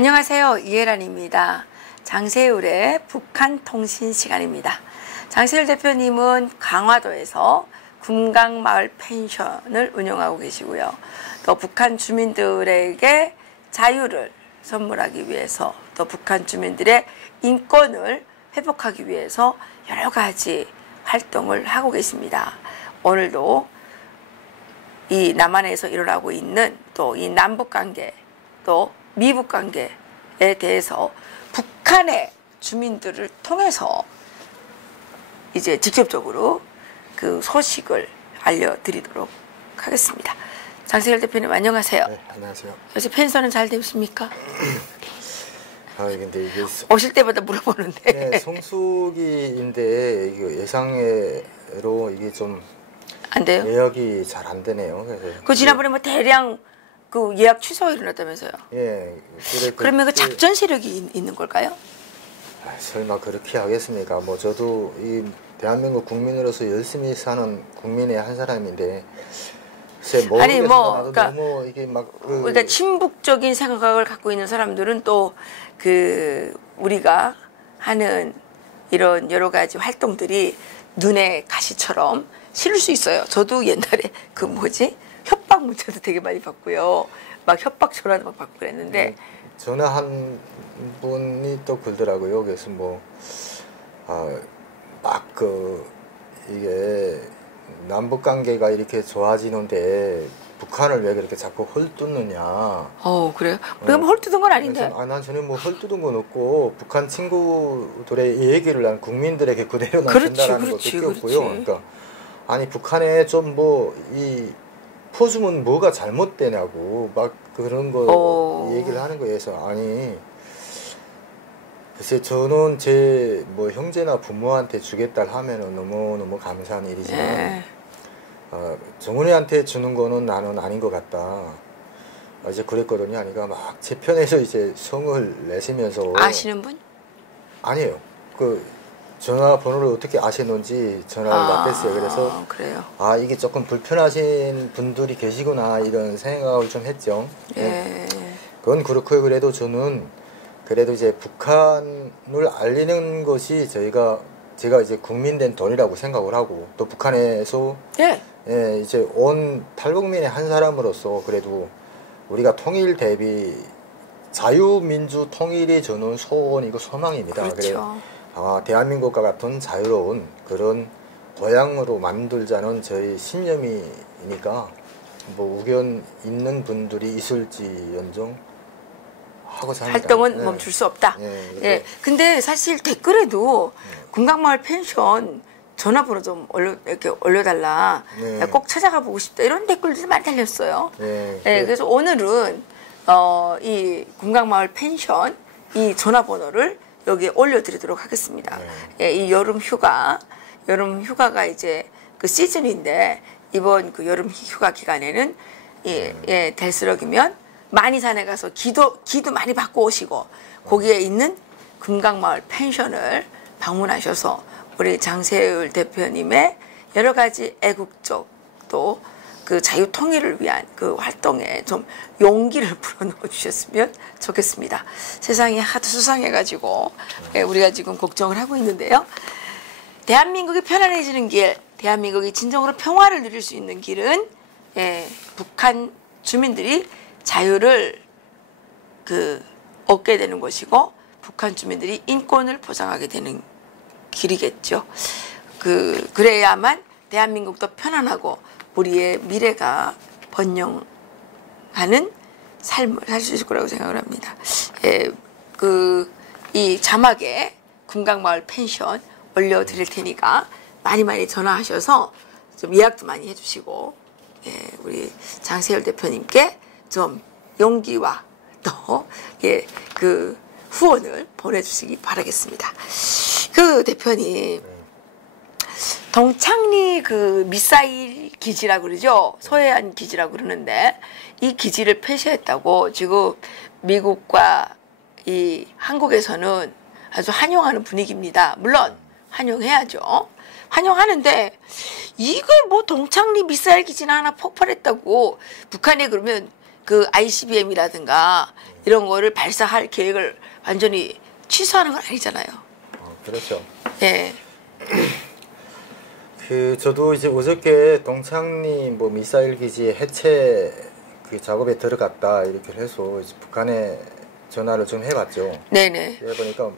안녕하세요. 이혜란입니다. 장세율의 북한 통신 시간입니다. 장세율 대표님은 강화도에서 금강마을 펜션을 운영하고 계시고요. 또 북한 주민들에게 자유를 선물하기 위해서, 또 북한 주민들의 인권을 회복하기 위해서 여러 가지 활동을 하고 계십니다. 오늘도 이 남한에서 일어나고 있는 또 이 남북관계, 또 미북관계에 대해서 북한의 주민들을 통해서 이제 직접적으로 그 소식을 알려드리도록 하겠습니다. 장세율 대표님 안녕하세요. 네, 안녕하세요. 요새 펜션은 잘 되십니까? 근데 이게 오실 때마다 물어보는데. 네, 성수기인데 이게 예상외로 이게 좀 안 돼요? 예약이 잘 안 되네요. 그 지난번에 뭐 대량 그 예약 취소 일어났다면서요? 예. 그러면 그 작전 세력이 있는 걸까요? 설마 그렇게 하겠습니까? 뭐 저도 이 대한민국 국민으로서 열심히 사는 국민의 한 사람인데, 아니 뭐 그러니까 너무 이게 막 그러니까 친북적인 생각을 갖고 있는 사람들은 또 그 우리가 하는 이런 여러 가지 활동들이 눈에 가시처럼 싫을 수 있어요. 저도 옛날에 그 뭐지 협박 문자도 되게 많이 받고요. 막 협박 전화도 막 받고 그랬는데 전화 한 분이 또 그러더라고요. 그래서 이게 남북 관계가 이렇게 좋아지는데 북한을 왜 그렇게 자꾸 헐뜯느냐. 그래요? 우리가 뭐 헐뜯은 건 아닌데. 난 전혀 뭐 헐뜯은 건 없고, 북한 친구들의 얘기를 난 국민들에게 그대로 전달하는 것도 없고요. 그러니까 아니 북한에 좀 이 포즈면 뭐가 잘못되냐고 막 그런 거 얘기를 하는 거에 서 아니 글쎄 저는 제 뭐 형제나 부모한테 주겠다 하면은 너무너무 감사한 일이지만 정훈이한테 주는 거는 나는 아닌 것 같다. 이제 그랬거든요. 아니가 막 제 편에서 이제 성을 내시면서. 아시는 분? 아니에요. 그 전화번호를 어떻게 아시는지 전화를 놨댔어요. 그래서 그래요. 이게 조금 불편하신 분들이 계시구나 이런 생각을 좀 했죠. 예. 그건 그렇고요. 그래도 저는 그래도 이제 북한을 알리는 것이 제가 이제 국민된 돈이라고 생각을 하고, 또 북한에서 이제 온 탈북민의 한 사람으로서 그래도 우리가 통일 대비 자유민주 통일이 저는 소원이고 소망입니다. 그렇죠. 대한민국과 같은 자유로운 그런 고향으로 만들자는 저희 신념이니까 뭐 의견 있는 분들이 있을지언정 하고 삽니다. 활동은 멈출 수 없다. 예. 근데 사실 댓글에도 금강마을 펜션 전화번호 좀 이렇게 올려달라. 꼭 찾아가 보고 싶다. 이런 댓글들이 많이 달렸어요. 그래서 오늘은 이 금강마을 펜션 이 전화번호를 여기에 올려드리도록 하겠습니다. 이 여름 휴가가 이제 그 시즌인데, 이번 그 여름 휴가 기간에는 될수록이면 많이 산에 가서 기도 많이 받고 오시고, 거기에 있는 금강마을 펜션을 방문하셔서 우리 장세율 대표님의 여러 가지 애국적 또 그 자유 통일을 위한 그 활동에 좀 용기를 불어넣어 주셨으면 좋겠습니다. 세상이 하도 수상해가지고 우리가 지금 걱정을 하고 있는데요. 대한민국이 편안해지는 길, 대한민국이 진정으로 평화를 누릴 수 있는 길은 북한 주민들이 자유를 얻게 되는 것이고, 북한 주민들이 인권을 보장하게 되는 길이겠죠. 그래야만 대한민국도 편안하고 우리의 미래가 번영하는 삶을 살 수 있을 거라고 생각을 합니다. 이 자막에 금강마을 펜션 올려드릴 테니까 많이 전화하셔서 좀 예약도 많이 해주시고, 우리 장세율 대표님께 좀 용기와 또 그 후원을 보내주시기 바라겠습니다. 그 대표님, 동창리 그 미사일 기지라고 그러죠. 소해안 기지라고 그러는데, 이 기지를 폐쇄했다고 지금 미국과 이 한국에서는 아주 환영하는 분위기입니다. 물론 환영해야죠. 환영하는데, 이걸 뭐 동창리 미사일 기지나 하나 폭발했다고 북한에 그러면 그 ICBM이라든가 이런 거를 발사할 계획을 완전히 취소하는 건 아니잖아요. 그렇죠. 예. 저도 이제 어저께 동창리 뭐 미사일 기지 해체 그 작업에 들어갔다 이렇게 해서 이제 북한에 전화를 좀 해봤죠. 네네. 해보니까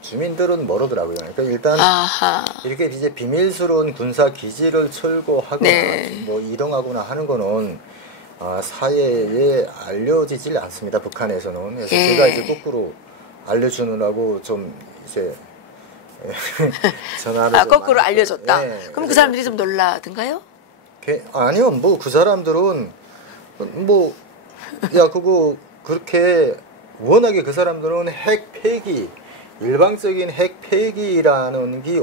주민들은 모르더라고요. 그러니까 일단 아하. 이렇게 이제 비밀스러운 군사 기지를 철거하거나 네. 뭐 이동하거나 하는 거는 사회에 알려지질 않습니다. 북한에서는. 그래서 예. 제가 이제 거꾸로 알려주느라고 좀 이제 전화를 거꾸로 알려줬다. 네. 그럼 그 사람들이 좀 놀라든가요? 아니요, 뭐 그 사람들은 뭐 야 그거 그렇게 워낙에 그 사람들은 핵 폐기 일방적인 핵 폐기라는 게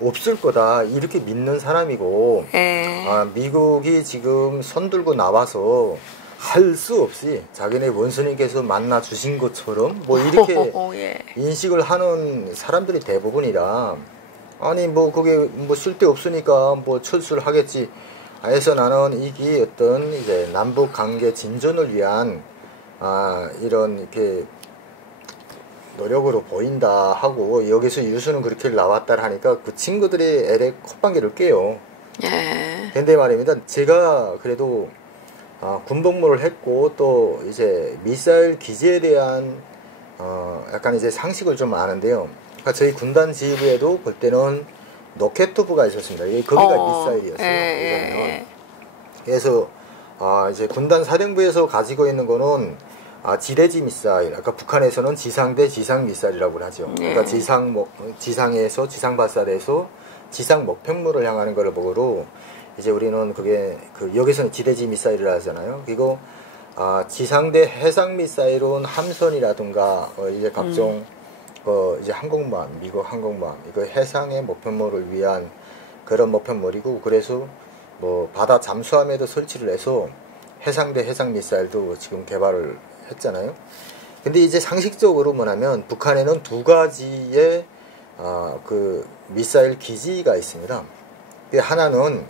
없을 거다 이렇게 믿는 사람이고 미국이 지금 손들고 나와서 할 수 없이 자기네 원수님께서 만나 주신 것처럼 뭐 이렇게 예. 인식을 하는 사람들이 대부분이라 아니 뭐 그게 뭐 쓸데 없으니까 뭐 철수를 하겠지 해서 나는 이게 어떤 이제 남북 관계 진전을 위한 이런 이렇게 노력으로 보인다 하고 여기서 유수는 그렇게 나왔다 하니까 그 친구들이 애래 콧방귀를 껴요. 예. 근데 말입니다. 제가 그래도 군복무를 했고 또 이제 미사일 기지에 대한 약간 이제 상식을 좀 아는데요. 그러니까 저희 군단 지휘부에도 그때는 로켓부가 있었습니다. 거기가 미사일이었어요. 예. 그래서 이제 군단 사령부에서 가지고 있는 거는 지대지 미사일, 아까 북한에서는 지상대 지상 미사일이라고 하죠. 그러니까 지상에서 지상 발사돼서 지상 목표물을 향하는 것을 보고로 이제 우리는 그게 여기서는 지대지 미사일이라 하잖아요. 그리고 지상대 해상 미사일은 함선이라든가 이제 각종 이제 항공모함, 미국 항공모함 이거 해상의 목표물을 위한 그런 목표물이고 그래서 뭐 바다 잠수함에도 설치를 해서 해상대 해상 미사일도 지금 개발을 했잖아요. 근데 이제 상식적으로 뭐냐면 북한에는 두 가지의 그 미사일 기지가 있습니다. 하나는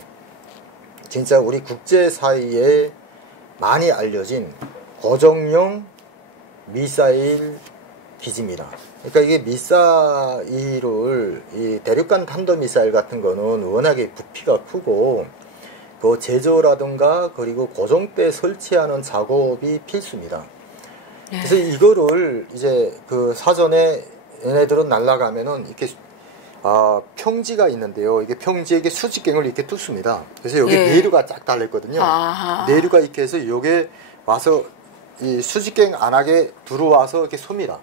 진짜 우리 국제사회에 많이 알려진 고정용 미사일 기지입니다. 그러니까 이게 미사일을 이 대륙간 탄도미사일 같은 거는 워낙에 부피가 크고 그 제조라든가 그리고 고정대 설치하는 작업이 필수입니다. 그래서 이거를 이제 그 사전에 얘네들은 날아가면은 이렇게 평지가 있는데요. 이게 평지에 이게 수직갱을 이렇게 뚫습니다. 그래서 여기 내류가 쫙 달렸거든요. 내류가 이렇게 해서 여기에 와서 이 수직갱 안하게 들어와서 이렇게 섭니다.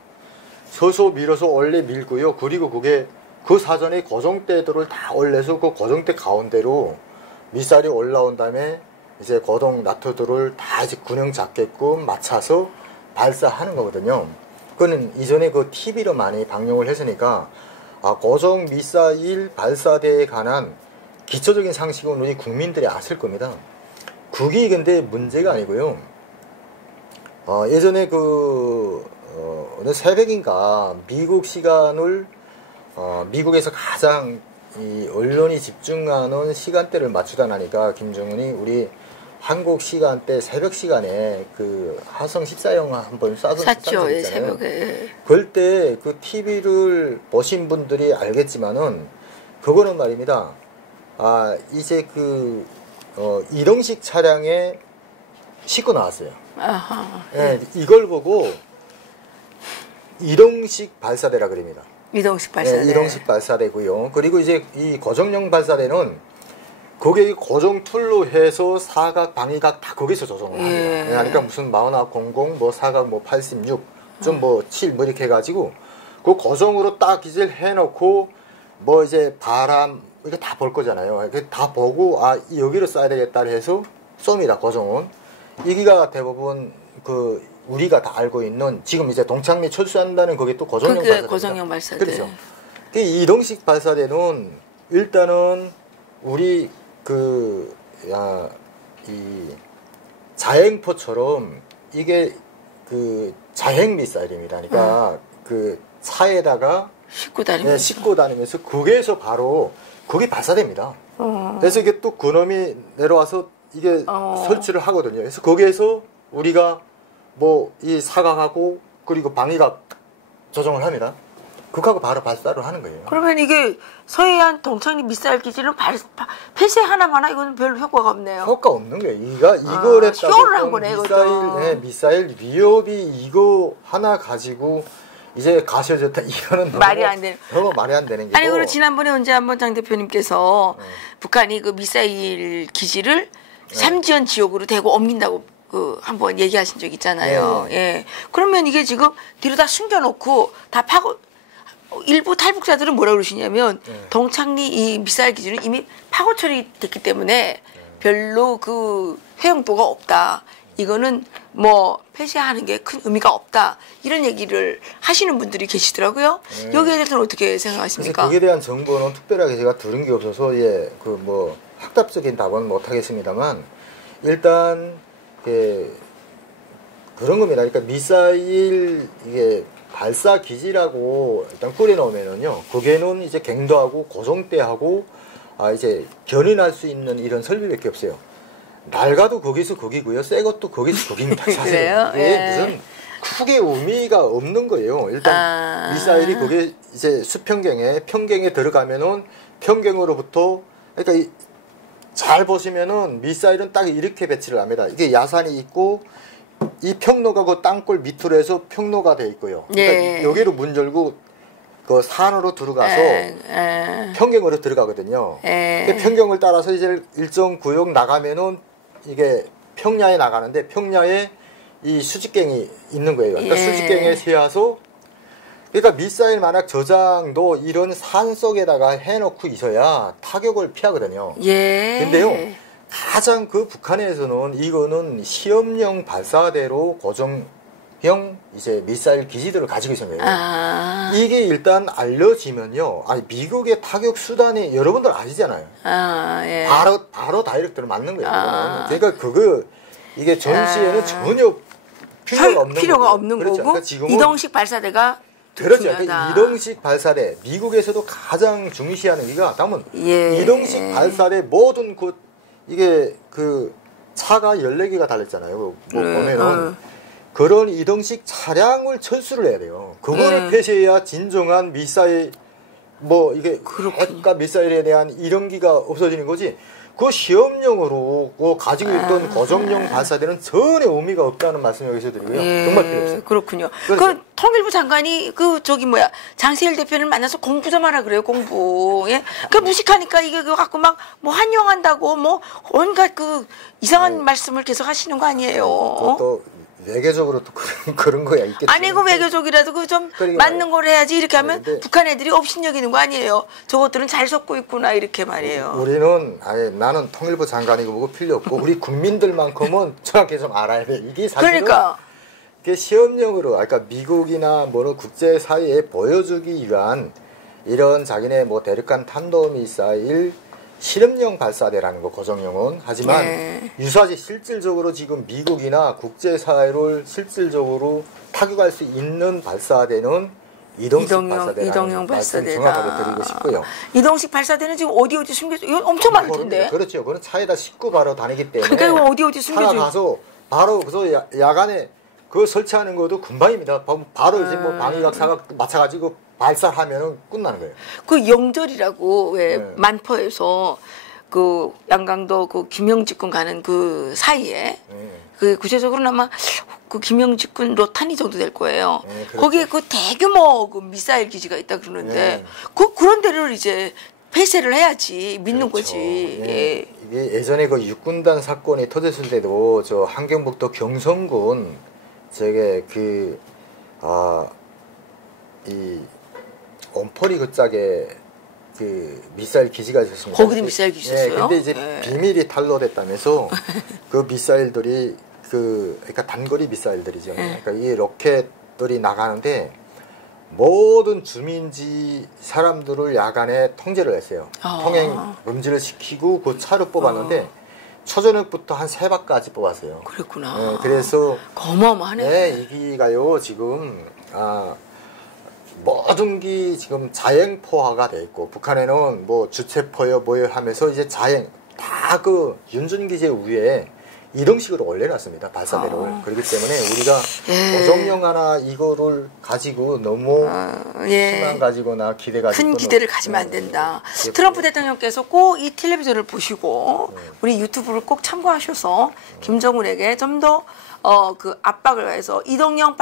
서서 밀어서 원래 밀고요. 그리고 그게 그 사전에 고정대들을 다 올려서 그 고정대 가운데로 미사일이 올라온 다음에 이제 고동 나토들을 다 이제 균형 잡게끔 맞춰서 발사하는 거거든요. 그거는 이전에 그 TV로 많이 방영을 했으니까 고정 미사일 발사대에 관한 기초적인 상식은 우리 국민들이 아실 겁니다. 그게 근데 문제가 아니고요. 예전에 어느 새벽인가 미국 시간을 미국에서 가장 이 언론이 집중하는 시간대를 맞추다 나니까 김정은이 우리 한국 시간대 새벽 시간에 그 하성 14형 한번 쐈죠. 예, 새벽에. 그럴 때 그 TV를 보신 분들이 알겠지만은 그거는 말입니다. 이제 이동식 차량에 싣고 나왔어요. 네, 이걸 보고 이동식 발사대라 그럽니다. 이동식 발사대. 네, 이동식 발사대고요. 그리고 이제 이 고정용 발사대는 거기에 고정 툴로 해서 사각, 방위각 다 거기서 조정을 합니다. 그러니까 무슨 마우나 00, 뭐 사각 뭐 86, 좀 뭐 7 뭐 이렇게 해가지고 그 고정으로 딱 이제 해놓고 뭐 이제 바람 이거 다 볼 거잖아요. 다 보고 여기로 쏴야 되겠다 해서 쏩니다. 고정은. 여기가 대부분 우리가 다 알고 있는 지금 이제 동창리 철수한다는 그게 또 고정용 발사대. 고정용 발사대. 그렇죠. 이동식 발사대는 일단은 우리 이 자행포처럼 이게 자행 미사일입니다. 그러니까 차에다가 싣고 다니면서 거기에서 바로 그게 발사됩니다. 그래서 이게 또 그놈이 내려와서 이게 설치를 하거든요. 그래서 거기에서 우리가 뭐 이 사각하고 그리고 방위각 조정을 합니다. 그거하고 바로 발사를 하는 거예요. 그러면 이게 서해안 동창리 미사일 기지는 폐쇄 하나마나 이거는 별로 효과가 없네요. 효과 없는 거예요. 이걸 했다고 쇼를 한 거네, 이것도. 미사일 위협이 이거 하나 가지고 이제 가셔졌다. 이거는 말이 안 되는. 너무 말이 안 되는 게. 아니 그리고 지난번에 언제 한번 장 대표님께서 북한이 그 미사일 기지를 삼지연 지역으로 대고 옮긴다고 그 한번 얘기하신 적 있잖아요. 예. 그러면 이게 지금 뒤로 다 숨겨놓고 다 파고. 일부 탈북자들은 뭐라 그러시냐면 동창리 이 미사일 기지는 이미 파고 처리됐기 때문에 별로 그 효용도가 없다. 이거는 뭐 폐쇄하는 게 큰 의미가 없다. 이런 얘기를 하시는 분들이 계시더라고요. 여기에 대해서는 어떻게 생각하십니까? 거기에 대한 정보는 특별하게 제가 들은 게 없어서 그 뭐 확답적인 답은 못 하겠습니다만 일단 그런 겁니다. 그러니까 미사일 이게 발사 기지라고 일단 꾸려놓으면은요, 거기에는 이제 갱도하고 고정대하고 이제 견인할 수 있는 이런 설비밖에 없어요. 낡아도 거기서 거기고요, 새 것도 거기서 거기입니다. 사실 이게 무슨 크게 의미가 없는 거예요. 일단 미사일이 거기에 이제 평경에 들어가면은 평경으로부터 그러니까 잘 보시면은 미사일은 딱 이렇게 배치를 합니다. 이게 야산이 있고. 이 평로가 그 땅굴 밑으로 해서 평로가 돼 있고요. 그러니까 여기로 문 열고 그 산으로 들어가서 평경으로 들어가거든요. 그 평경을 따라서 이제 일정 구역 나가면은 이게 평야에 나가는데 평야에 이 수직갱이 있는 거예요. 그러니까 수직갱에 세워서 그러니까 미사일 만약 저장도 이런 산 속에다가 해놓고 있어야 타격을 피하거든요. 근데요. 가장 그 북한에서는 이거는 시험용 발사대로 고정형 이제 미사일 기지들을 가지고 있는 거예요. 이게 일단 알려지면요. 미국의 타격 수단이 여러분들 아시잖아요. 바로 다이렉트로 맞는 거예요. 그러니까 이게 전시에는 전혀 필요가 없는 거고 그러니까 지금은 이동식 발사대가 그렇죠. 그러니까 이동식 발사대 미국에서도 가장 중시하는 게가 다음은 이동식 발사대 모든 이게 그 차가 14개가 달렸잖아요. 보면은 그런 이동식 차량을 철수를 해야 돼요. 그거를 폐쇄해야 진정한 미사일 이게 핵과 미사일에 대한 이런기가 없어지는 거지. 그 시험용으로 가지고 있던 고정용 발사대는 전혀 의미가 없다는 말씀 여기서 드리고요. 정말 필요 없어요. 그렇군요. 그 통일부 장관이 장세일 대표를 만나서 공부 좀 하라 그래요. 공부. 그 무식하니까 이게 그거 갖고 막 뭐 환영한다고 뭐 온갖 그 이상한 말씀을 계속 하시는 거 아니에요. 또 외교적으로 또 그런 거야 있겠지. 아니 그 외교적이라도 그 좀 맞는 걸 해야지. 이렇게 하면 북한 애들이 업신여기는 거 아니에요. 저것들은 잘 섞고 있구나 이렇게 말이에요. 우리는 나는 통일부 장관이고 뭐고 필요 없고 우리 국민들만큼은 정확히 좀 알아야 돼. 이게 사실은 이게 시험용으로 그러니까 미국이나 국제 사회에 보여주기 위한 이런 자기네 대륙간 탄도미사일 실험용 발사대라는 거 고정용은 하지만 유사시 실질적으로 지금 미국이나 국제사회를 실질적으로 타격할 수 있는 발사대는 이동용 발사대다. 정확하게 드리고 싶고요. 이동식 발사대는 지금 어디 숨겨져? 이건 엄청 많을 텐데. 그렇죠. 그건 차에다 싣고 바로 다니기 때문에. 그러니까 어디 숨겨져? 차가 가서 바로 그래서 야간에 그거 설치하는 것도 금방입니다. 바로 이제 방위각 사각 맞춰가지고 발사하면 끝나는 거예요. 그 영절이라고 왜 만포에서 그 양강도 그 김영직군 가는 그 사이에 그 구체적으로는 아마 그 김영직군 로타니 정도 될 거예요. 그렇죠. 거기에 그 대규모 그 미사일 기지가 있다 그러는데 그런 데를 이제 폐쇄를 해야지 믿는 거지. 이게 예전에 그 육군단 사건이 터졌을 때도 저 함경북도 경성군 저게 이 온포리 그 짝에 그 미사일 기지가 있었습니다. 거기도 미사일 기지 있었어요? 근데 이제 비밀이 탄로됐다면서 그 미사일들이 그러니까 단거리 미사일들이죠. 그러니까 이 로켓들이 나가는데 모든 주민지 사람들을 야간에 통제를 했어요. 통행 금지를 시키고 그 차를 뽑았는데 초저녁부터 한 3박까지 뽑았어요. 그랬구나. 그래서 어마어마하네. 이기가요 지금 모든 게 지금 자행포화가 돼 있고 북한에는 뭐 주체포요 뭐요 하면서 이제 자행 다 그 윤준기제 위에 이등식으로 올려놨습니다. 발사대를. 그렇기 때문에 우리가 고정령 하나 이거를 가지고 너무 희망 가지거나 기대 가지고 큰 기대를 가지면 안 된다. 트럼프 대통령께서 꼭 이 텔레비전을 보시고 우리 유튜브를 꼭 참고하셔서 김정은에게 좀 더 그 압박을 해서 이동영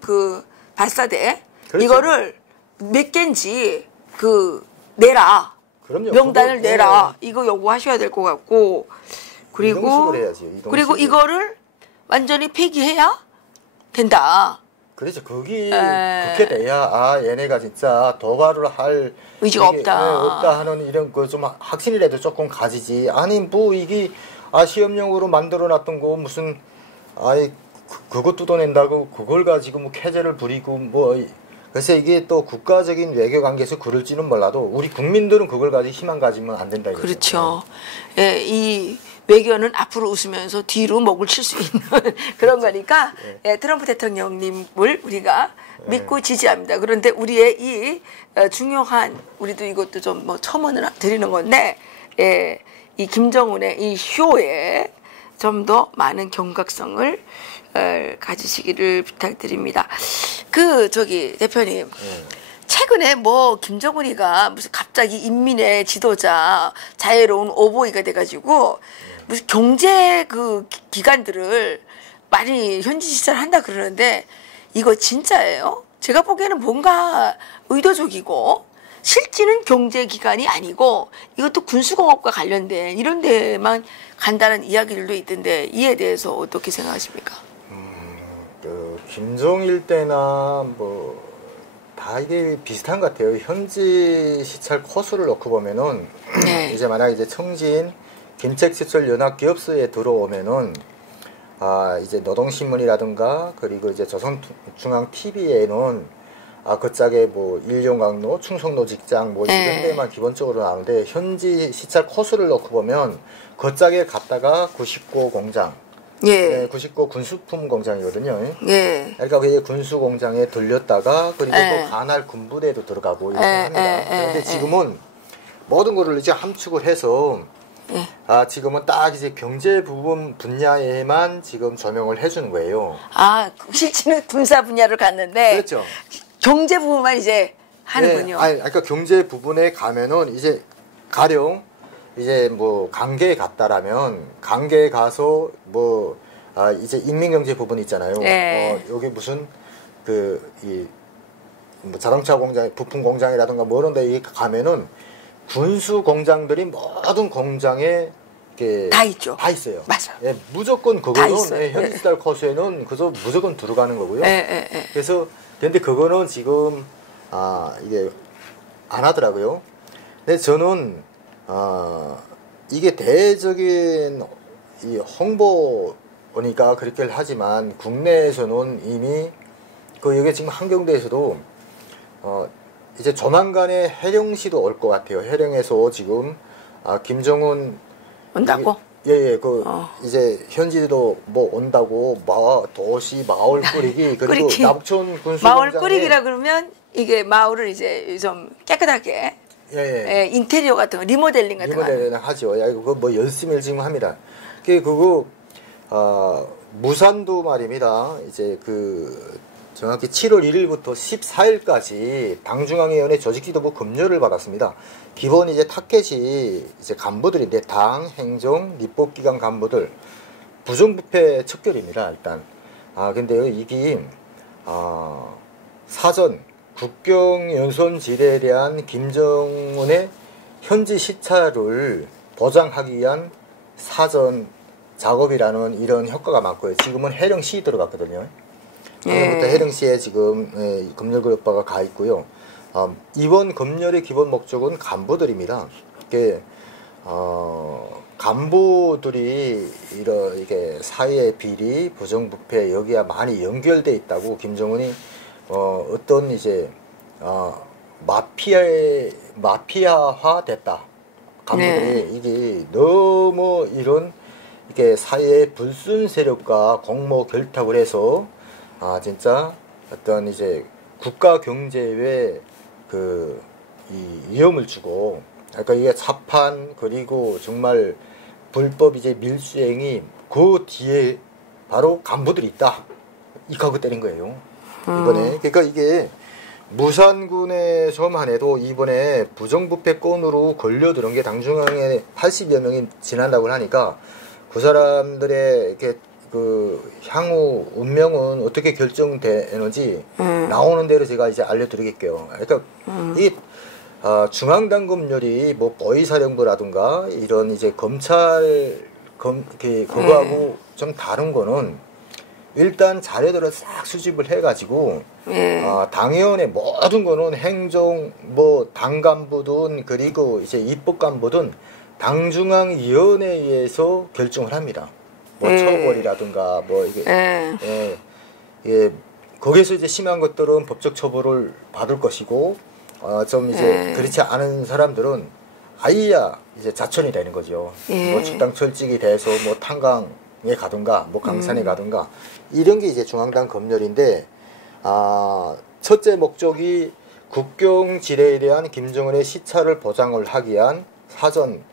그 발사대 그렇죠. 이거를 몇 개인지 그 내라. 그럼요. 명단을 내라. 이거 요구하셔야 될 것 같고 그리고 그리고 이거를 완전히 폐기해야 된다. 그렇죠. 그렇게 돼야 얘네가 진짜 도발을 할 의지가 없다 하는 이런 그 좀 확신이라도 조금 가지지. 아니 뭐 이게 시험용으로 만들어놨던 거 무슨 그거 뜯어낸다고 그걸 가지고 뭐 캐제를 부리고 뭐. 그래서 이게 또 국가적인 외교관계에서 그럴지는 몰라도 우리 국민들은 그걸 가지고 희망 가지면 안 된다. 이거죠. 그렇죠. 예, 이 외교는 앞으로 웃으면서 뒤로 목을 칠 수 있는 그런 거니까 트럼프 대통령님을 우리가 믿고 지지합니다. 그런데 우리의 이 중요한 우리도 이것도 좀 뭐 첨언을 드리는 건데 이 김정은의 이 쇼에 좀 더 많은 경각성을 가지시기를 부탁드립니다. 대표님. 최근에 뭐 김정은이가 무슨 갑자기 인민의 지도자, 자애로운 오보이가 돼가지고 무슨 경제 그 기관들을 많이 현지 시찰을 한다 그러는데 이거 진짜예요? 제가 보기에는 뭔가 의도적이고 실질은 경제기관이 아니고 이것도 군수공업과 관련된 이런 데만 간다는 이야기들도 있던데 이에 대해서 어떻게 생각하십니까? 김정일 때나 뭐 다 이게 비슷한 것 같아요. 현지 시찰 코스를 놓고 보면은 이제 만약 이제 청진 김책시설 연합기업소에 들어오면은 이제 노동신문이라든가 그리고 이제 조선중앙TV에는 그 짝에 뭐 일용강로, 충성로 직장 뭐 이런 데만 기본적으로 나오는데 현지 시찰 코스를 놓고 보면 그 짝에 갔다가 99 공장 99 군수품 공장이거든요. 그러니까 그 군수 공장에 들렸다가 그리고 또 관할 군부대도 들어가고 이렇게 합니다. 그런데 지금은 모든 거를 이제 함축을 해서 지금은 딱 이제 경제 부분 분야에만 지금 조명을 해주는 거예요. 실제는 군사 분야를 갔는데 그렇죠. 경제 부분만 이제 하는군요. 그러니까 경제 부분에 가면은 이제 가령 이제 뭐 강계에 갔다라면 강계에 가서 뭐 이제 인민경제 부분 있잖아요. 여기 무슨 뭐 자동차 공장, 부품 공장이라든가 뭐 이런 데 가면은 군수 공장들이 모든 공장에 다 있죠. 다 있어요. 맞아요. 무조건 그거는 현지시찰 코스에는 그래서 무조건 들어가는 거고요. 그래서 근데 그거는 지금 이게 안 하더라고요. 근데 저는 이게 대적인 이 홍보니까 그렇게 하지만 국내에서는 이미 여기 지금 한경대에서도 이제 조만간에 해령시도 올 것 같아요. 해령에서 지금 김정은 온다고? 이제 현지도 뭐 온다고 도시 마을 꾸리기 그리고 남촌 군수 마을 꾸리기라 그러면 이게 마을을 이제 좀 깨끗하게 인테리어 같은 거 리모델링 같은 거 하죠. 그거 뭐 열심히 지금 합니다. 그거 무산도 말입니다. 이제 정확히 7월 1일부터 14일까지 당중앙위원회 조직지도부 검열을 받았습니다. 기본 이제 타켓이 이제 간부들인데 당, 행정, 입법기관 간부들 부정부패 척결입니다. 일단 근데요 이게 사전 국경연선지대에 대한 김정은의 현지 시찰을 보장하기 위한 사전 작업이라는 이런 효과가 많고요. 지금은 해령시 들어갔거든요. 오늘부터 해령시에 지금 검열그룹바가 가 있고요. 이번 검열의 기본 목적은 간부들입니다. 간부들이 이게 사회 비리, 부정부패 여기와 많이 연결돼 있다고 김정은이 어떤 이제 마피아화 됐다. 간부들이 이게 너무 이게 사회의 불순 세력과 공모 결탁을 해서 진짜 어떤 이제 국가 경제에 이 위험을 주고 그러니까 이게 사판 그리고 정말 불법 이제 밀수행이 그 뒤에 바로 간부들이 있다. 이 각을 때린 거예요. 이번에. 그러니까 이게 무산군에서만 해도 이번에 부정부패 건으로 걸려들은 게 당중앙에 80여 명이 지난다고 하니까 그 사람들의 이렇게 그 향후 운명은 어떻게 결정되는지 나오는 대로 제가 이제 알려드리겠게요. 그러니까 이 중앙당검열이 뭐 보위사령부라든가 이런 이제 검찰 그거하고 좀 다른 거는 일단 자료들을 싹 수집을 해가지고 당위원회 모든 거는 행정 뭐 당간부든 그리고 이제 입법간부든 당중앙위원회에서 결정을 합니다. 뭐 처벌이라든가 뭐 이게 거기서 이제 심한 것들은 법적 처벌을 받을 것이고 좀 이제 그렇지 않은 사람들은 아이야 이제 자천이 되는 거죠. 뭐 출당 철직이 돼서 뭐 탄강에 가든가 뭐 강산에 가든가 이런 게 이제 중앙당 검열인데 첫째 목적이 국경지대에 대한 김정은의 시찰을 보장을 하기 위한 사전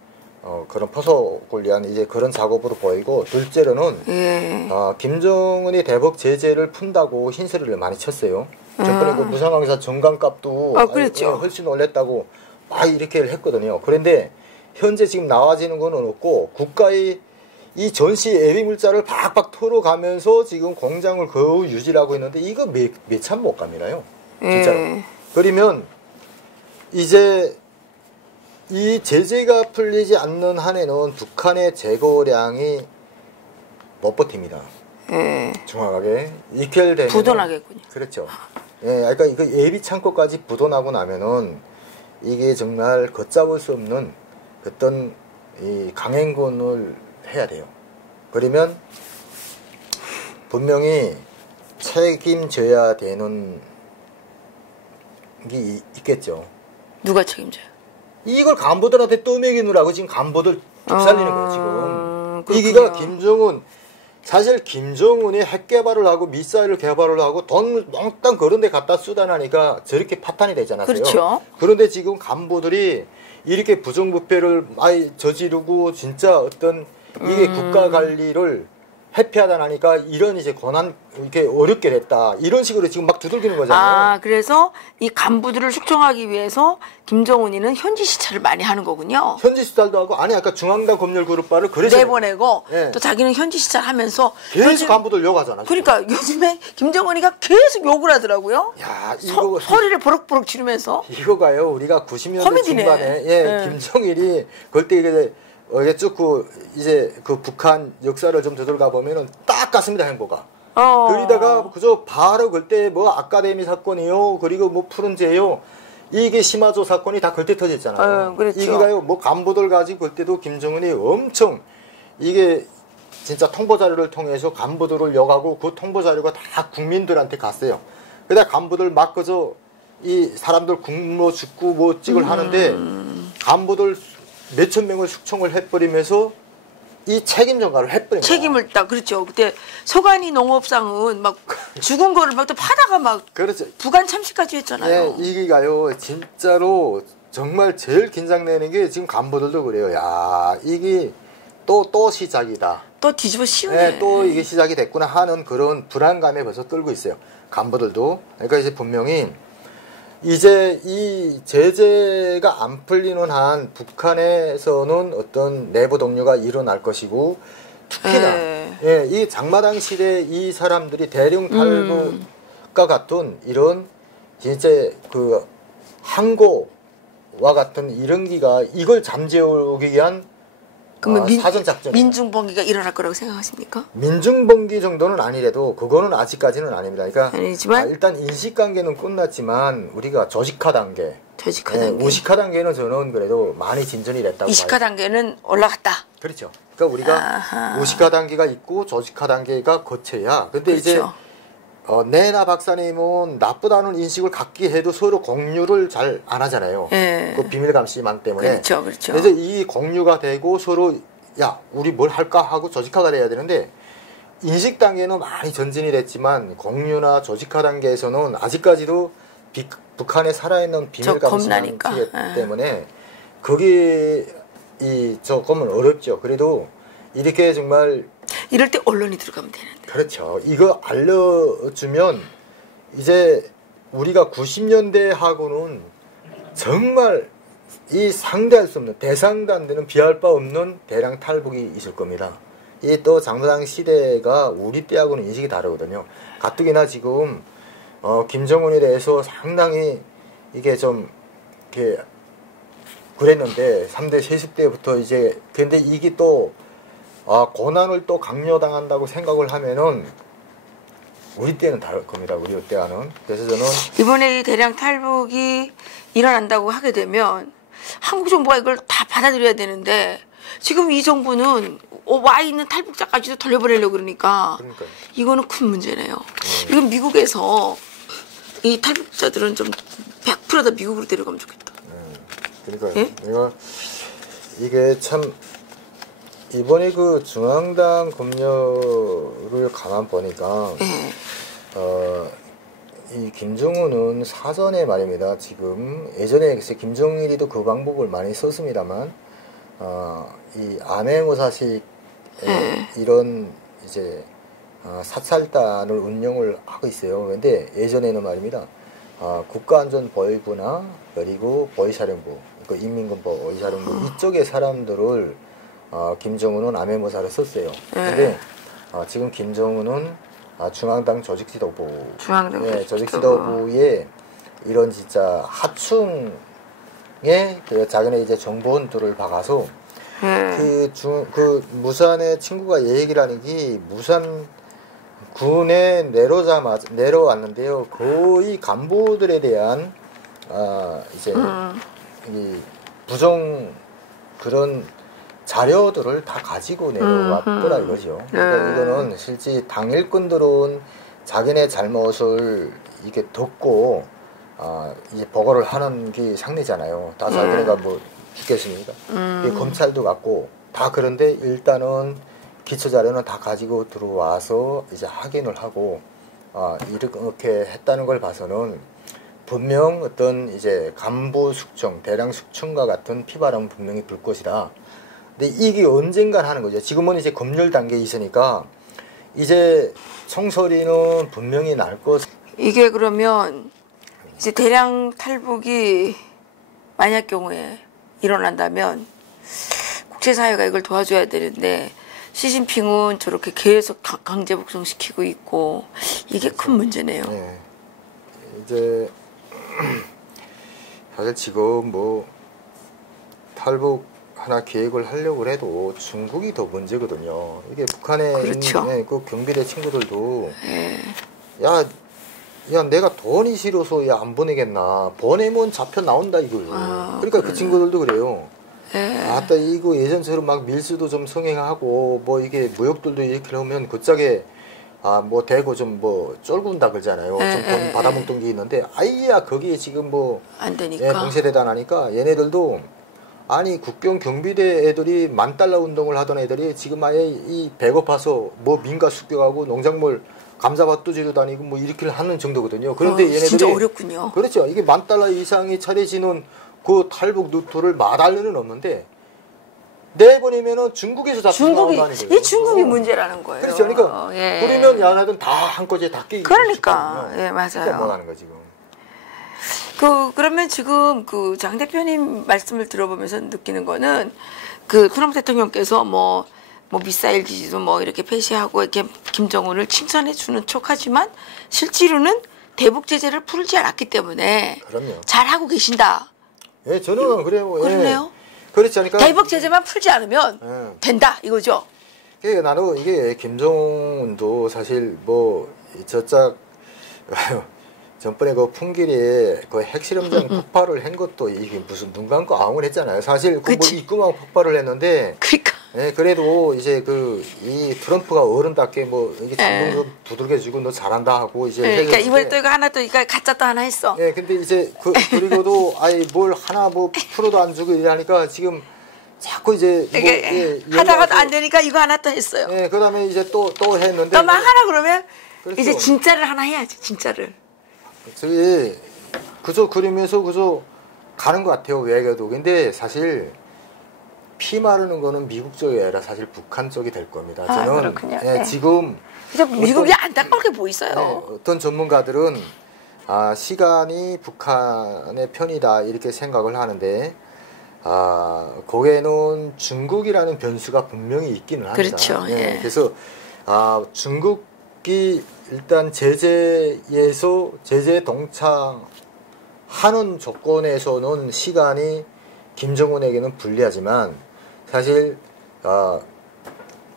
그런 포석을 위한 이제 그런 작업으로 보이고 둘째로는 김정은이 대북 제재를 푼다고 흰소리를 많이 쳤어요. 전번에 그 무상강사 정강값도 그렇죠. 훨씬 올렸다고 막 이렇게 했거든요. 그런데 현재 지금 나와지는 건 없고 국가의 이 전시 예비 물자를 박박 털어가면서 지금 공장을 거의 유지하고 있는데 이거 몇 참 못 갑니다요. 진짜로. 그러면 이제 이 제재가 풀리지 않는 한에는 북한의 재고량이 못 버팁니다. 정확하게 익혈되면 부도나겠군요. 그렇죠. 그러니까 이거 예비 창고까지 부도나고 나면은 이게 정말 걷잡을 수 없는 어떤 이 강행군을 해야 돼요. 그러면 분명히 책임져야 되는 게 있겠죠. 누가 책임져요? 이걸 간부들한테 떠먹이느라고 지금 간부들 죽살리는 거예요, 지금. 이기가 김정은, 사실 김정은이 핵 개발을 하고 미사일을 개발을 하고 돈을 몽땅 그런 데 갖다 쓰다 나니까 저렇게 파탄이 되잖아요. 그렇죠. 그런데 지금 간부들이 이렇게 부정부패를 많이 저지르고 진짜 어떤 이게 국가 관리를 회피하다 나니까 이런 이제 권한 이렇게 어렵게 됐다 이런 식으로 지금 막 두들기는 거잖아요. 그래서 이 간부들을 숙청하기 위해서 김정은이는 현지 시찰을 많이 하는 거군요. 현지 시찰도 하고 아니 아까 중앙당 검열 그룹바를 그래서 내보내고 또 자기는 현지 시찰하면서 계속 간부들 욕하잖아. 그러니까 요즘에 김정은이가 계속 욕을 하더라고요. 야, 이거 소리를 버럭버럭 지르면서 이거가요. 우리가 90년대 코미디네. 중반에 김정일이 그때 이게 쭉 이제 그 북한 역사를 좀 되돌아가 보면은 딱 같습니다, 행보가. 그러다가 그저 바로 그때 뭐 아카데미 사건이요, 그리고 뭐 푸른제요, 이게 시마조 사건이 다 그때 터졌잖아요. 그렇죠. 이게가요, 뭐 간부들 가지고 그때도 김정은이 엄청 이게 진짜 통보 자료를 통해서 간부들을 욕하고 그 통보 자료가 다 국민들한테 갔어요. 그러다 간부들 막 그저 이 사람들 굶어 죽고 뭐 찍을 하는데 간부들 몇천 명을 숙청을 해버리면서 이 책임 전가를 해버린 거야. 책임을 딱 그렇죠. 그때 소관이 농업상은 막 죽은 거를 막 또 파다가 막 그렇죠. 부관 참시까지 했잖아요. 이게가요 진짜로 정말 제일 긴장되는 게 지금 간부들도 그래요. 야 이게 또 시작이다. 또 뒤집어 씌우네. 또 이게 시작이 됐구나 하는 그런 불안감에 벌써 떨고 있어요. 간부들도. 그러니까 이제 분명히 이제 이 제재가 안 풀리는 한 북한에서는 어떤 내부 동료가 일어날 것이고 특히나 이 장마당 시대 이 사람들이 대령 탈북과 같은 이런 진짜 그 항고와 같은 이런 기가 이걸 잠재우기 위한 그러면 사전 작전 민중봉기가 일어날 거라고 생각하십니까? 민중봉기 정도는 아니래도 그거는 아직까지는 아닙니다. 그러니까 아니지만 일단 인식 단계는 끝났지만 우리가 조직화 단계, 우식화 단계는 저는 그래도 많이 진전이 됐다고 이식화 단계는 올라갔다. 그렇죠. 그러니까 우리가 우식화 단계가 있고 조직화 단계가 거쳐야. 근데 그렇죠. 이제 내나 박사님은 나쁘다는 인식을 갖게 해도 서로 공유를 잘 안 하잖아요. 그 비밀 감시망 때문에. 그렇죠, 그렇죠. 그래서 이 공유가 되고 서로 야 우리 뭘 할까 하고 조직화가 돼야 되는데 인식 단계는 많이 전진이 됐지만 공유나 조직화 단계에서는 아직까지도 북한에 살아있는 비밀 감시망 때문에 거기 조금은 어렵죠. 그래도 이렇게 정말 이럴 때 언론이 들어가면 되는데. 그렇죠. 이거 알려주면 이제 우리가 90년대하고는 정말 이 상대할 수 없는, 대상도 안 되는, 비할 바 없는 대량 탈북이 있을 겁니다. 이 또 장부당 시대가 우리 때하고는 인식이 다르거든요. 가뜩이나 지금 김정은에 대해서 상당히 이게 좀 이렇게 그랬는데 3대 세습 때부터 이제, 근데 이게 또 고난을 또 강요당한다고 생각을 하면은 우리 때는 다를 겁니다. 우리 때와는. 그래서 저는 이번에 이 대량 탈북이 일어난다고 하게 되면 한국 정부가 이걸 다 받아들여야 되는데 지금 이 정부는 와 있는 탈북자까지도 돌려보내려고 그러니까 이거는 큰 문제네요. 이건 미국에서 이 탈북자들은 좀 100% 다 미국으로 데려가면 좋겠다. 그러니까요. 예? 내가 이게 참 이번에 그 중앙당 검열을 가만 보니까 이 김정은은 사전에 말입니다. 지금 예전에 김정일이도 그 방법을 많이 썼습니다만 이 암행어사식 이런 이제 사찰단을 운영을 하고 있어요. 그런데 예전에는 말입니다. 국가안전보위부나 그리고 보위사령부, 그 인민군법 보위사령부 이쪽의 사람들을 김정은은 암행어사를 썼어요. 근데 지금 김정은은 중앙당 조직지도부, 조직지도부의 이런 진짜 하층의 그 자기네 이제 정보원들을 박아서 그 무산의 친구가 얘기를 하는 게 무산 군에 내려왔는데요. 거의 간부들에 대한 이제 이 부정 그런 자료들을 다 가지고 내려왔더라 이거죠. 그러니까 이거는 실제 당 일꾼들은 자기네 잘못을 이게 듣고 이제 보고를 하는 게 상례잖아요. 다 자기네가 뭐 죽겠습니까? 검찰도 갖고 다. 그런데 일단은 기초 자료는 다 가지고 들어와서 이제 확인을 하고 이렇게 했다는 걸 봐서는 분명 어떤 이제 간부 숙청, 대량 숙청과 같은 피바람은 분명히 불 것이다. 근데 이게 언젠간 하는 거죠. 지금은 이제 검열 단계에 있으니까 이제 총소리는 분명히 날 것. 이게 그러면 이제 대량 탈북이 만약 경우에 일어난다면 국제사회가 이걸 도와줘야 되는데 시진핑은 저렇게 계속 강제 북송시키고 있고 이게 큰 문제네요. 네. 이제 사실 지금 뭐 탈북 하나 계획을 하려고 해도 중국이 더 문제거든요. 이게 북한에 그렇죠. 있는 그 경비대 친구들도 야 내가 돈이 싫어서 안 보내겠나, 보내면 잡혀 나온다 이거예요. 그러니까 그 친구들도 그래요. 아따 이거 예전처럼 막 밀수도 좀 성행하고 뭐 이게 무역들도 이렇게 하면 그짝에 뭐 대고 좀 뭐 쫄군다 그러잖아요. 좀 돈 받아먹던 게 있는데 아이야 거기에 지금 뭐 안 되니까 공세대단하니까 얘네들도 아니 국경 경비대 애들이 $10,000 운동을 하던 애들이 지금 아예 이 배고파서 뭐 민가 습격하고 농작물 감자밭 두지로 다니고 뭐 이렇게 하는 정도거든요. 그런데 얘네들이 진짜 어렵군요. 그렇죠. 이게 $10,000 이상이 차려지는 그 탈북 루트를 $10,000는 없는데 내보내면은 중국에서 잡히는 거예요. 이 중국이 문제라는 거예요. 그렇죠. 그러니까 그러면 야나든 다 한꺼번에 다 끼고 그러니까 맞아요. 그러니까 뭐 하는 거 지금. 그러면 지금 그 장 대표님 말씀을 들어보면서 느끼는 거는 그 트럼프 대통령께서 뭐 미사일 기지도 뭐 이렇게 폐쇄하고 이렇게 김정은을 칭찬해 주는 척하지만 실제로는 대북 제재를 풀지 않았기 때문에 잘 하고 계신다. 예, 저는 그래요. 그러네요. 그렇지 않을까? 대북 제재만 풀지 않으면 된다 이거죠. 나는 이게 김정은도 사실 뭐 저짝 전번에 그 풍길에 그 핵실험장 폭발을 한 것도 이게 무슨 눈 감고 아웅을 했잖아요. 사실 그 뭐 입구만 폭발을 했는데. 그러니까. 네, 그래도 이제 이 트럼프가 어른답게 뭐 이게 장동 좀 두들겨주고 너 잘한다 하고 이제. 그러니까 이번에 또 이거 하나 또 이거 가짜 또 하나 했어. 네, 근데 이제 그리고도 아예 뭘 하나 뭐 프로도 안 주고 이러니까 지금 자꾸 이제 하다가 안 되니까 이거 하나 또 했어요. 네, 그다음에 이제 또 했는데. 또 막 하나 그러면 그렇죠. 이제 진짜를 하나 해야지 진짜를. 저기 그저 그러면서 그저 가는 것 같아요. 외교도. 근데 사실 피 마르는 거는 미국 쪽이 아니라 사실 북한 쪽이 될 겁니다. 저는 네. 지금 미국이 안타깝게 보이어요. 네, 어떤 전문가들은 시간이 북한의 편이다 이렇게 생각을 하는데 거기에는 중국이라는 변수가 분명히 있기는 합니다. 그렇죠. 네, 그래서 중국이 일단 제재에서 제재 동참하는 조건에서는 시간이 김정은에게는 불리하지만 사실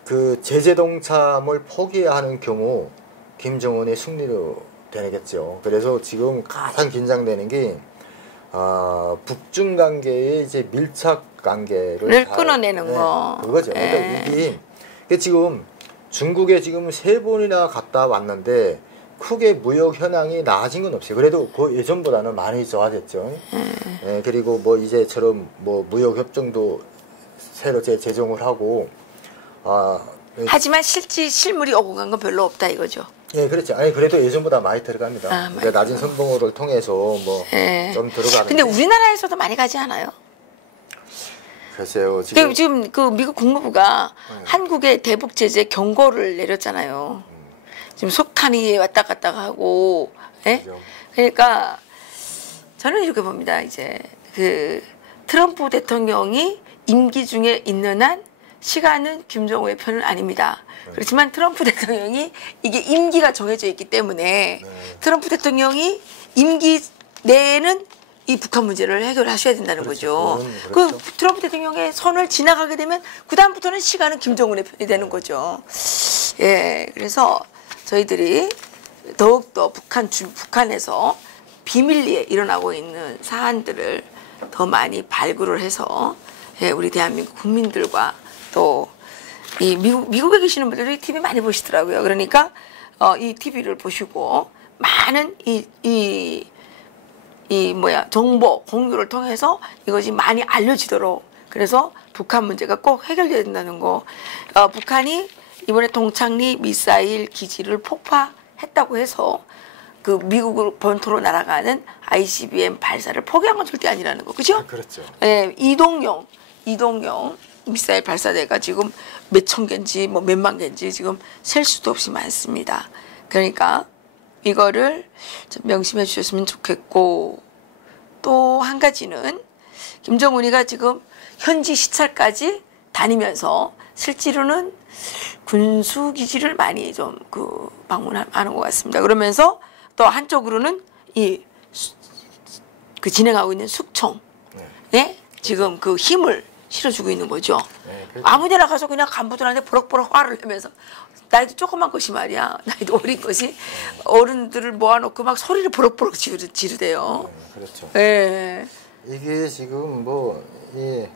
그 제재 동참을 포기하는 경우 김정은의 승리로 되겠죠. 그래서 지금 가장 긴장되는 게 북중 관계의 이제 밀착 관계를 끊어내는 거. 그거죠. 그러니까 이게 지금 중국에 지금 3번이나 갔다 왔는데 크게 무역 현황이 나아진 건 없어요. 그래도 그 예전보다는 많이 좋아졌죠. 그리고 뭐 이제처럼 뭐 무역 협정도 새로 제정을 하고 하지만 실물이 오고 간 건 별로 없다 이거죠. 예, 그렇죠. 아니 그래도 예전보다 많이 들어갑니다. 그러니까 낮은 선봉어를 통해서 뭐 좀 들어가는. 근데 우리나라에서도 많이 가지 않아요? 글쎄요. 지금 그 미국 국무부가 한국에 대북 제재 경고를 내렸잖아요. 지금 속탄이 왔다 갔다 하고, 그렇죠. 그러니까 저는 이렇게 봅니다. 이제 그 트럼프 대통령이 임기 중에 있는 한 시간은 김정은의 편은 아닙니다. 그렇지만 트럼프 대통령이 이게 임기가 정해져 있기 때문에 트럼프 대통령이 임기 내에는 이 북한 문제를 해결하셔야 된다는 거죠. 그 트럼프 대통령의 선을 지나가게 되면 그 다음부터는 시간은 김정은의 편이 되는 거죠. 예, 그래서 저희들이 더욱더 북한에서 비밀리에 일어나고 있는 사안들을 더 많이 발굴을 해서 우리 대한민국 국민들과 또 이 미국에 계시는 분들도 이 TV 많이 보시더라고요. 그러니까 이 TV를 보시고 많은 정보 공유를 통해서 이것이 많이 알려지도록 그래서 북한 문제가 꼭 해결돼야 된다는 거. 북한이 이번에 동창리 미사일 기지를 폭파했다고 해서 그 미국을 본토로 날아가는 ICBM 발사를 포기한 건 절대 아니라는 거, 그죠? 그렇죠. 네, 이동용 미사일 발사대가 지금 몇천 개인지 뭐 몇만 개인지 지금 셀 수도 없이 많습니다. 그러니까 이거를 좀 명심해 주셨으면 좋겠고 또 한 가지는 김정은이가 지금 현지 시찰까지 다니면서 실제로는 군수기지를 많이 좀 방문하는 것 같습니다. 그러면서 또 한쪽으로는 그 진행하고 있는 숙청, 지금 그 힘을 실어주고 있는 거죠. 아무데나 가서 그냥 간부들한테 버럭버럭 화를 내면서 나이도 조그만 것이 말이야. 나이도 어린 것이 어른들을 모아놓고 막 소리를 버럭버럭 지르대요. 그렇죠. 예. 이게 지금 이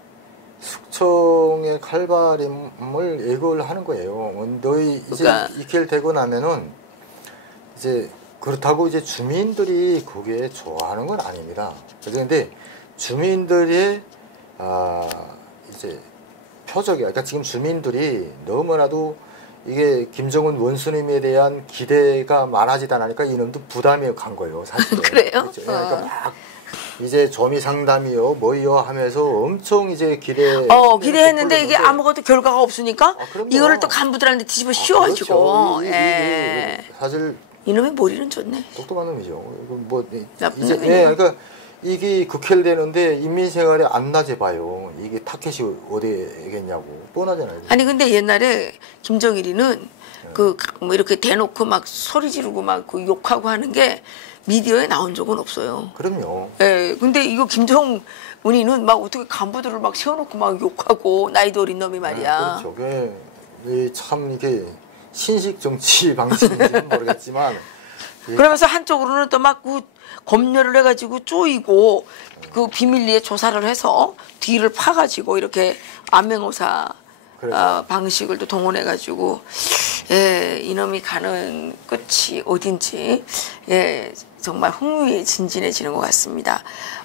숙청의 칼발임을 예고를 하는 거예요. 너희 이제 이길 되고 나면은 이제 그렇다고 이제 주민들이 거기에 좋아하는 건 아닙니다. 그런데 주민들의 이제 표적이야. 그러니까 지금 주민들이 너무나도 이게 김정은 원수님에 대한 기대가 많아지다 나니까 이놈도 부담이 간 거예요, 사실. 그래요? 그렇죠? 그러니까 막 이제 조미 상담이요, 뭐요 하면서 엄청 이제 기대했는데 이게 아무것도 결과가 없으니까 이거를 또 간부들한테 뒤집어 씌워가지고. 그렇죠. 사실 이놈의 머리는 좋네. 똑똑한 놈이죠. 나쁜 이제 그러니까 이게 극hel되는데 인민생활에 안 나제 봐요. 이게 타켓이 어디겠냐고 뻔하잖아요. 아니 근데 옛날에 김정일이는 뭐 이렇게 대놓고 막 소리 지르고 막 욕하고 하는 게 미디어에 나온 적은 없어요. 그럼요. 예, 근데 이거 김정은이는 막 어떻게 간부들을 막 세워놓고 막 욕하고 나이도 어린 놈이 말이야. 그렇죠. 참 이게 신식 정치 방식인지는 모르겠지만. 그러면서 한쪽으로는 또 막 검열을 해가지고 쪼이고 그 비밀리에 조사를 해서 뒤를 파가지고 이렇게 암행어사 방식을 또 동원해가지고 이놈이 가는 끝이 어딘지 정말 흥미진진해지는 것 같습니다.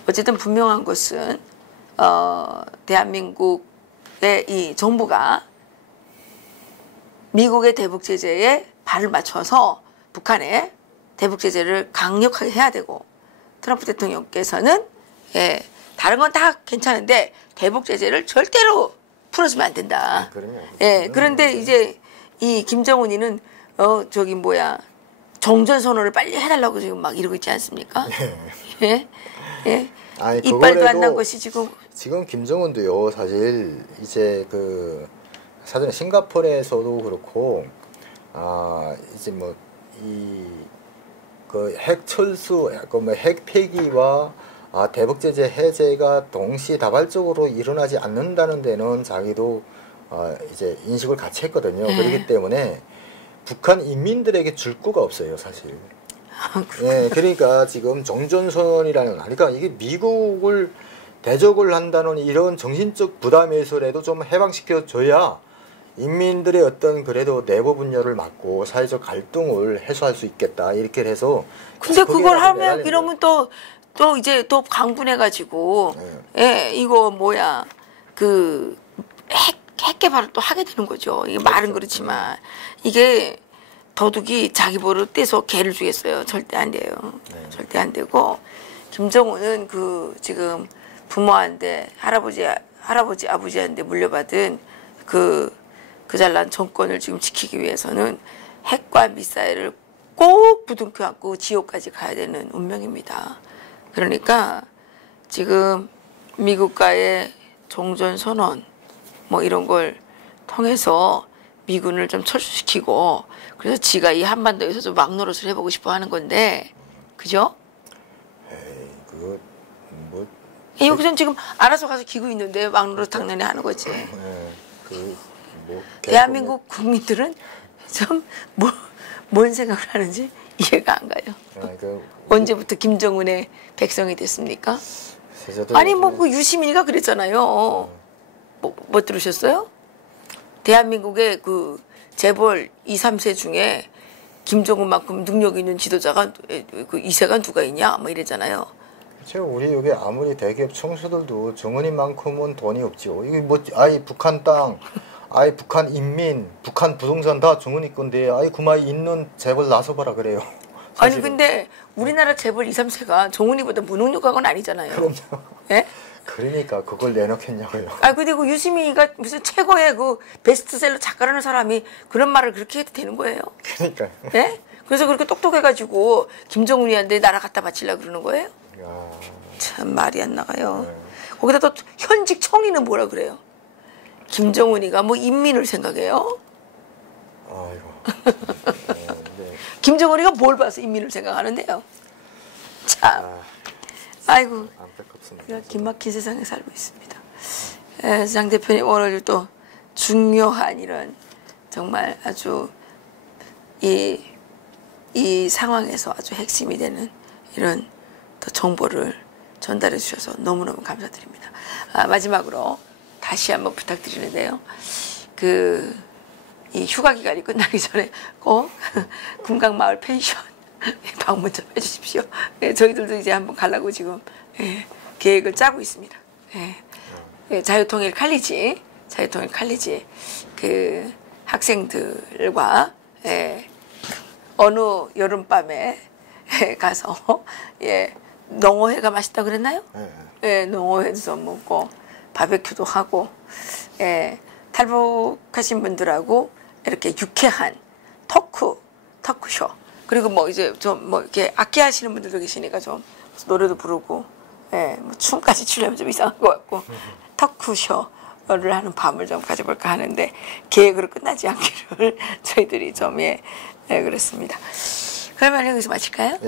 어쨌든 분명한 것은 대한민국의 이 정부가 미국의 대북 제재에 발을 맞춰서 북한에 대북 제재를 강력하게 해야 되고 트럼프 대통령께서는 다른 건 다 괜찮은데 대북 제재를 절대로 풀어주면 안 된다. 그럼요. 예, 그런데 이제 이 김정은이는 저기 뭐야 정전선언을 빨리 해달라고 지금 막 이러고 있지 않습니까? 예, 예. 아니, 이빨도 안 난 것이 지금 김정은도요 사실 이제 그 사전에 싱가포르에서도 그렇고 이제 뭐 이 그 핵 철수, 그 뭐 핵 폐기와 대북 제재 해제가 동시다발적으로 일어나지 않는다는 데는 자기도 이제 인식을 같이 했거든요. 그렇기 때문에 북한 인민들에게 줄 구가 없어요, 사실. 예, 그러니까 지금 정전선언이라는, 그러니까 이게 미국을 대적을 한다는 이런 정신적 부담에서라도 좀 해방시켜 줘야 인민들의 어떤 그래도 내부 분열을 막고 사회적 갈등을 해소할 수 있겠다 이렇게 해서. 근데 그걸 하면 이러면 또 이제 또 강분해가지고 예, 이거 뭐야 그 핵 개발을 또 하게 되는 거죠. 이게 말은 그렇지만 이게 도둑이 자기 벌을 떼서 개를 주겠어요. 절대 안 돼요. 절대 안 되고 김정은은 그 지금 부모한테 할아버지 아버지한테 물려받은 그 잘난 정권을 지금 지키기 위해서는 핵과 미사일을 꼭 부둥켜 안고 지옥까지 가야 되는 운명입니다. 그러니까 지금 미국과의 종전선언 뭐 이런 걸 통해서 미군을 좀 철수시키고 그래서 지가 이 한반도에서 좀 막노릇을 해보고 싶어 하는 건데 그죠? 에이 그거 뭐 여기서는 지금 알아서 가서 기고 있는데 막노릇 당연히 하는 거지. 뭐 대한민국 국민들은 좀 뭔 생각을 하는지 이해가 안 가요. 언제부터 김정은의 백성이 됐습니까? 아니 뭐 그 유시민이가 그랬잖아요. 뭐 들으셨어요? 대한민국의 그 재벌 2, 3세 중에 김정은만큼 능력 있는 지도자가 그 2세가 누가 있냐? 뭐 이랬잖아요. 그렇죠. 우리 여기 아무리 대기업 총수들도 정은이만큼은 돈이 없죠. 이게 뭐 아예 북한 땅, 아예 북한 인민, 북한 부동산 다 정은이 건데 아예 그마에 있는 재벌 나서봐라 그래요. 사실은. 아니 근데 우리나라 재벌 2, 3세가 정은이보다 무능력한 아니잖아요. 그럼요. 예? 그러니까 그걸 내놓겠냐고요. 근데 그 유시민이가 무슨 최고의 그 베스트셀러 작가라는 사람이 그런 말을 그렇게 해도 되는 거예요? 그러니까요. 예? 그래서 그렇게 똑똑해가지고 김정은이한테 나라 갖다 바치려고 그러는 거예요? 야. 참 말이 안 나가요. 거기다 또 현직 총리는 뭐라 그래요? 김정은이가 뭐 인민을 생각해요? 아이고. 네. 김정은이가 뭘 봐서 인민을 생각하는데요? 참. 아이고. 안타깝습니다. 긴막힌 세상에 살고 있습니다. 장 대표님 오늘 또 중요한 이런 정말 아주 이 상황에서 아주 핵심이 되는 이런 또 정보를 전달해 주셔서 너무너무 감사드립니다. 마지막으로 다시 한번 부탁드리는데요. 이 휴가 기간이 끝나기 전에 꼭 금강마을 펜션 방문 좀 해주십시오. 저희들도 이제 한번 가려고 지금 계획을 짜고 있습니다. 자유통일 칼리지 그 학생들과 어느 여름밤에 가서 농어회가 맛있다 그랬나요? 농어회도 좀 먹고 바베큐도 하고 탈북하신 분들하고 이렇게 유쾌한 토크쇼 그리고 뭐 이제 좀 뭐 이렇게 악기 하시는 분들도 계시니까 좀 노래도 부르고 뭐 춤까지 추려면 좀 이상한 것 같고 토크쇼를 하는 밤을 좀 가져볼까 하는데 계획으로 끝나지 않기를 저희들이 좀 그렇습니다. 그러면 여기서 마칠까요?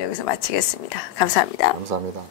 여기서 마치겠습니다. 감사합니다. 감사합니다.